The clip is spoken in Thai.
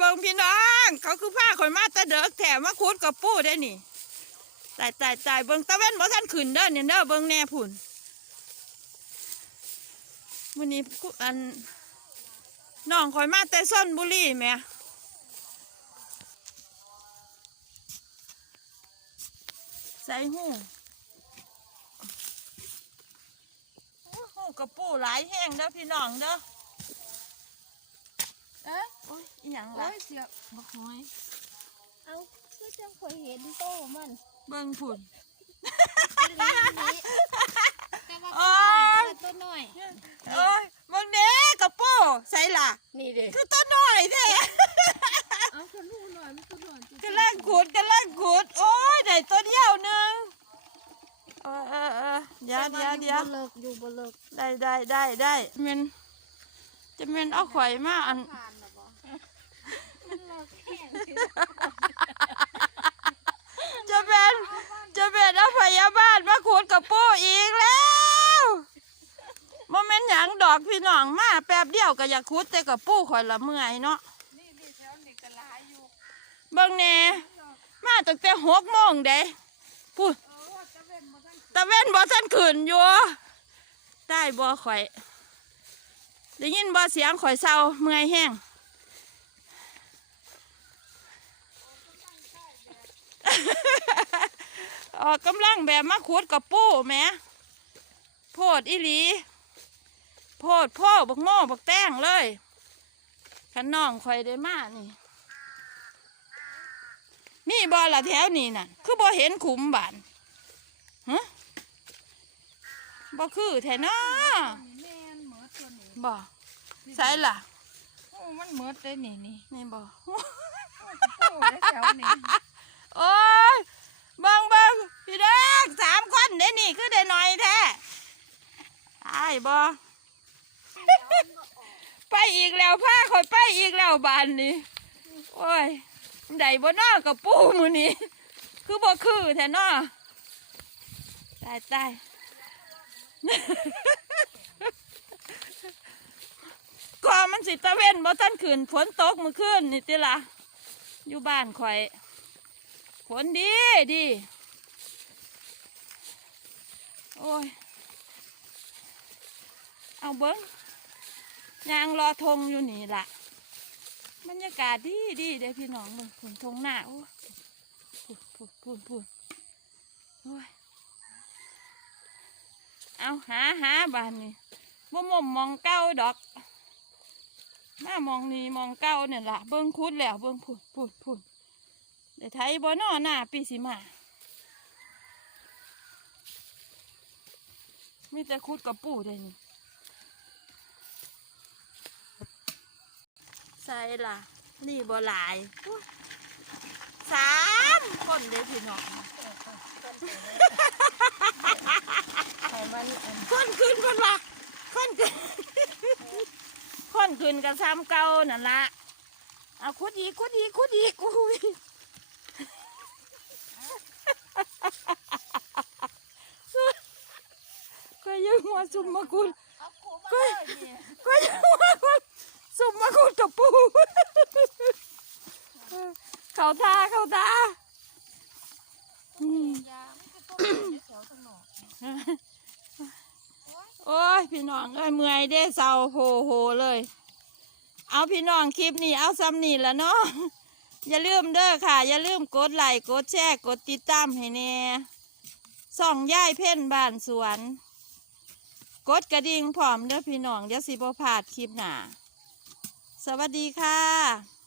เบิงพี่น้อง เขาคือผ้าข่อยมาแตะเด็กแถมมาคูดกับปูได้นี่ตายตายตายเบิงตะเว้นบ่ทันขึ้นเด้อเนี่ยเด้อเบิงแน่พุ่นมื้อนี้อันน้องข่อยมาแต่ส้นบุรีแม่ใส่หูโอ้หูกับปูหลายแห้งเด้อพี่น้องเด้อ อ๊ะโอ้ยอีหยังโอ้ล่ะยเสียบักหอยเอาคือจังเคยเห็นโตมันเบิ่งพุ่นอีหลีอีหลีแต่ว่าโอ๊ยตัวน้อยโอ้ยเบิ่งเด้กระโปูใส่ล่ะ นี่เด็กคือต้นน้อยแท้เอาคนลูกหน่อยมันตัวน้อยกำลังขุดกำลังขุดโอ้ยได้ตัวเดียวหนึงเออเออเออเดี๋ยวเดี๋ยวเดี๋ยวเลิกอยู่บ่เลิกได้ได้ได้ได้แมันจะแมันเอาข่อยมาอัน ผ่านนะบ่มันเลิกแห้ง จะเป็นจะเป็นอาพยาบาลมาขุดกับปูอีกแล้วโมเมนต์หยังดอกพี่น้องมา แป๊บเดียวก็อยากขุดแต่กับปูข่อยละเมื่อยเนาะนี่นี่แถวนี้ก็หลายอยู่เบิ่งแน่มาตั้งแต่หกโมงเด้พูดตะเว้นบ่ทันขึ้นอยู่ได้บ่ข่อย ได้ยินบ่เสียงข่อยเศร้าเมื่อยแห้ง ออกกำลังแบบมาขุดกับปูแหม่โพดอีหลี โพดพ่อบักโม่บักแต้งเลยขันน้องข่อยได้มานี่ มีบ่อละแถวนี้น่ะ คือบ่เห็นขุมบานฮะบ่คือแท้เนาะนี่แม่นเหมือตัวนี้บ่ใส่ล่ะโอ้มันเหมือได้นี่นี่นี่บ่ โอ้ได้แถวนี้ โอ้ยเบังเบังพี่เด็กสามคนเด้นี่คือได้หน่อยแท้ไอ้ายบ่ไปอีกแล้วพาคอยไปอีกแล้วบานนี้โอ้ยใดบ่นอกับปูมือนี้คือบ่คือแท้นอตายตายก่อนมันสิตะเว้นบ่ทันขืนฝนตกเมื่อคืนนี่ติละอยู่บ้านข่อย ฝนดีดี โอ้ย เอาเบิ้งยางรอทงอยู่นี่ล่ะบรรยากาศดีดีเด้พี่น้องเบิ่งฝนทงหน้า โอ้ยพูดพูดพูดพูดโอ้ย เอาหาหาบ้านนี่บ่มมมองเก้าดอกมามองนี่มองเก้าเนี่ยล่ะเบิ้งคุดแล้วเบิ้งพูดพูดพูด เดี๋ยวไทยบ่นอหน้าปีสิมามีแต่คุดกับปูได้นี่ใส่ละนี่บ่หลายสามคนเด้พี่น้องไขมันคนขึ้นคนละคนขึ้นคนขึ้นกับซ้ำเก่านั่นละเอาคุดอีกคุดอีกคุดอีกอุ้ย ก็ยังหัวซุ่มมาคุณเอาขู่มาเลยนี่ก็ยังหัวซุ่มมาคุณกับปูเขาตาเขาตาอืมยามันก็ต้นแถวข้างนอกโอ้ยพี่น้องเอ้ยเมื่อยเด้เศร้าโหโหเลย เอาพี่น้องคลิปนี้เอาซ้ำนี่ละเนาะ อย่าลืมเด้อค่ะ อย่าลืมกดไลค์กดแชร์กดติดตามให้แน่ส่องย่ายเพ่นบ้านสวน กดกระดิ่งพร้อมเด้อพี่น้องเดี๋ยวสิบพลาดคลิปหนาสวัสดีค่ะ